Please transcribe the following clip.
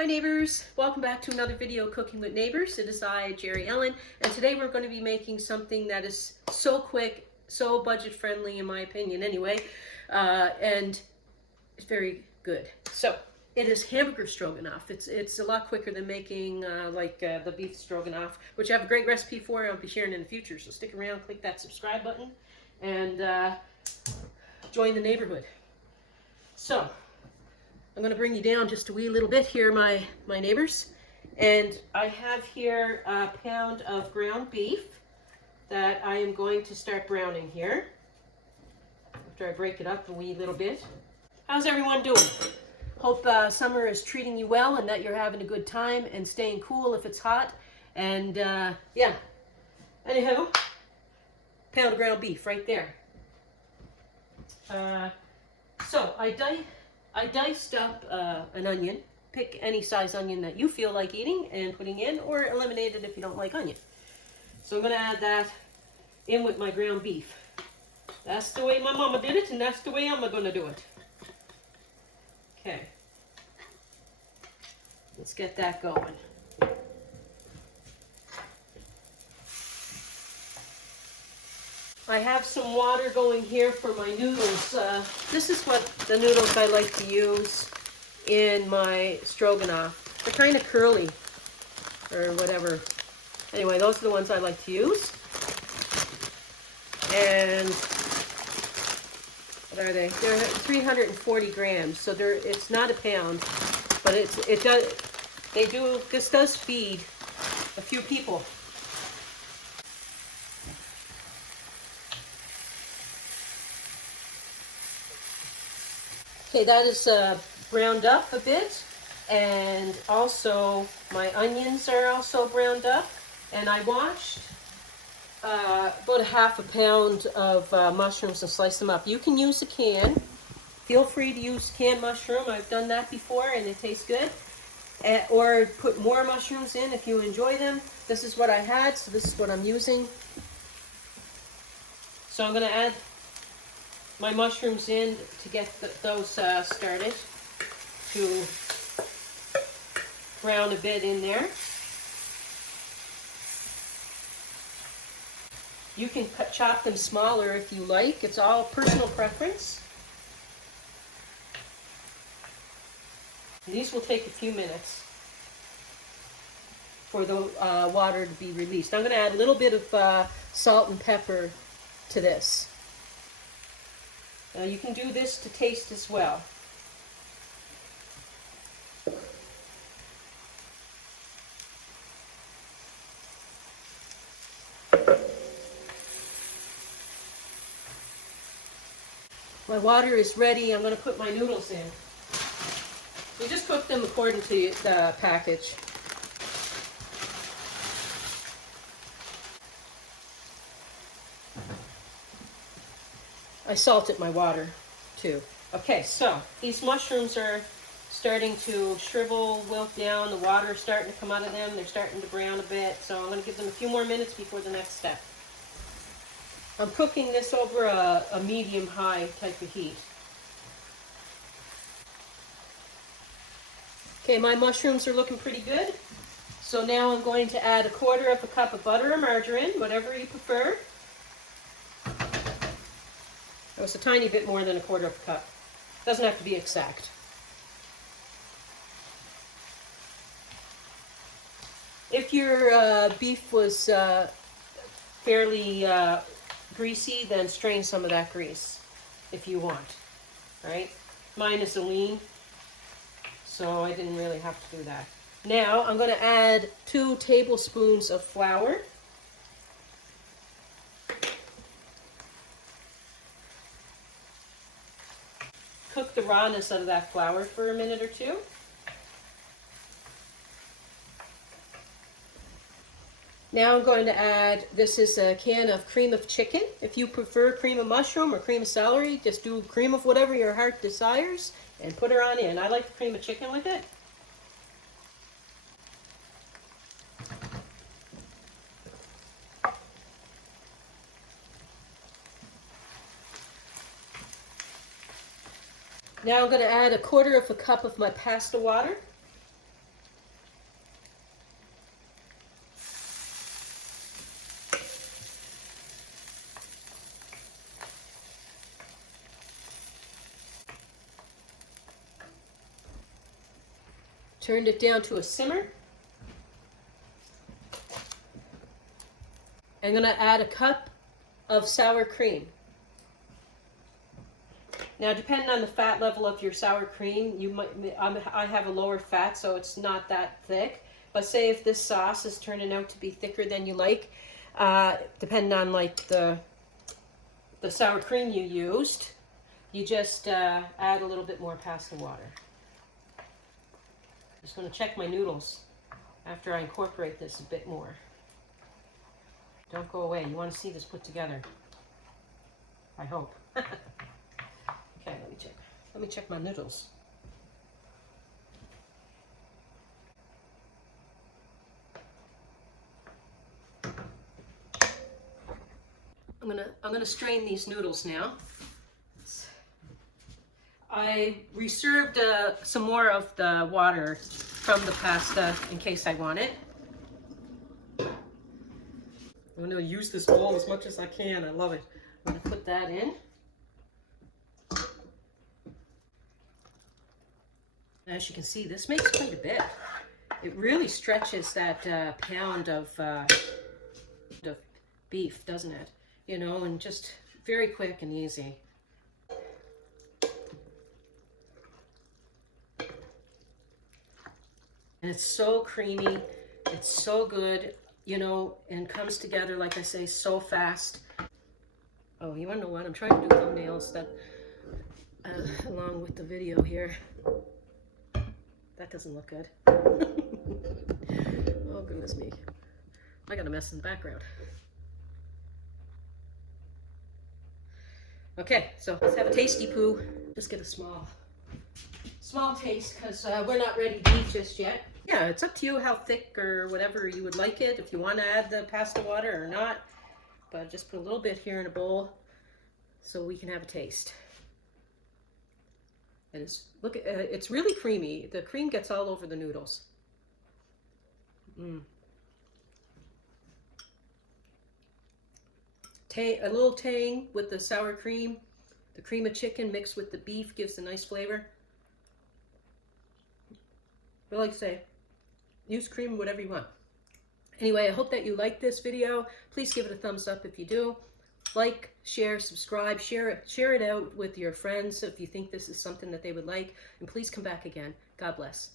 Hi neighbors, welcome back to another video cooking with neighbors. It is I, Jerri-ellen, and today we're going to be making something that is so quick, so budget friendly in my opinion anyway, and it's very good. So it is Hamburger Stroganoff. It's a lot quicker than making the beef stroganoff, which I have a great recipe for. I'll be sharing in the future, so stick around, click that subscribe button, and join the neighborhood. So I'm going to bring you down just a wee little bit here, my neighbors. And I have here a pound of ground beef that I am going to start browning here after I break it up a wee little bit. How's everyone doing? Hope summer is treating you well and that you're having a good time and staying cool if it's hot. And yeah, anyhow, pound of ground beef right there. So I diced up an onion. Pick any size onion that you feel like eating and putting in, or eliminate it if you don't like onion. So I'm going to add that in with my ground beef. That's the way my mama did it, and that's the way I'm going to do it. Okay. Let's get that going. I have some water going here for my noodles. This is what the noodles I like to use in my stroganoff. They're kind of curly or whatever. Anyway, those are the ones I like to use. And what are they? They're 340 grams, so it's not a pound, but this does feed a few people. Okay, that is browned up a bit, and also my onions are also browned up. And I washed about a half a pound of mushrooms and sliced them up. You can use a can. Feel free to use canned mushroom. I've done that before and it tastes good. Or put more mushrooms in if you enjoy them. This is what I had, so this is what I'm using. So I'm going to add my mushrooms in to get those started to brown a bit in there. You can chop them smaller if you like. It's all personal preference. And these will take a few minutes for the water to be released. I'm going to add a little bit of salt and pepper to this. Now you can do this to taste as well. My water is ready. I'm going to put my noodles in. We just cook them according to the package. I salted my water too. Okay, so these mushrooms are starting to shrivel, wilt down. The water is starting to come out of them. They're starting to brown a bit. So I'm going to give them a few more minutes before the next step. I'm cooking this over a medium-high type of heat. Okay, my mushrooms are looking pretty good. So now I'm going to add 1/4 cup of butter or margarine, whatever you prefer. It was a tiny bit more than 1/4 cup. Doesn't have to be exact. If your beef was fairly greasy, then strain some of that grease if you want. Right? Mine is a lean, so I didn't really have to do that. Now I'm going to add 2 tablespoons of flour. Cook the rawness out of that flour for a minute or two. Now I'm going to add, this is a can of cream of chicken. If you prefer cream of mushroom or cream of celery, just do cream of whatever your heart desires and put her on in. I like the cream of chicken with it. Now I'm going to add 1/4 cup of my pasta water. Turned it down to a simmer. I'm going to add a cup of sour cream. Now, depending on the fat level of your sour cream, you might. I have a lower fat, so it's not that thick. But say if this sauce is turning out to be thicker than you like, depending on like the sour cream you used, you just add a little bit more pasta water. Just going to check my noodles after I incorporate this a bit more. Don't go away. You want to see this put together. I hope. Okay, let me check. Let me check my noodles. I'm gonna strain these noodles now. I reserved some more of the water from the pasta in case I want it. I'm going to use this bowl as much as I can. I love it. I'm going to put that in. As you can see, this makes quite a bit. It really stretches that pound of beef, doesn't it? You know, and just very quick and easy. And it's so creamy. It's so good. You know, and comes together, like I say, so fast. Oh, you want to know what? I'm trying to do thumbnails that along with the video here. That doesn't look good. Oh, goodness me. I got a mess in the background. Okay, so let's have a tasty poo. Just get a small taste because we're not ready to eat just yet. Yeah, it's up to you how thick or whatever you would like it, if you want to add the pasta water or not. But just put a little bit here in a bowl so we can have a taste. And it's really creamy. The cream gets all over the noodles. A little tang with the sour cream. The cream of chicken mixed with the beef gives a nice flavor. But like I say, use cream, whatever you want. Anyway, I hope that you like this video. Please give it a thumbs up if you do. Like, share, subscribe, share it out with your friends if you think this is something that they would like. And please come back again. God bless.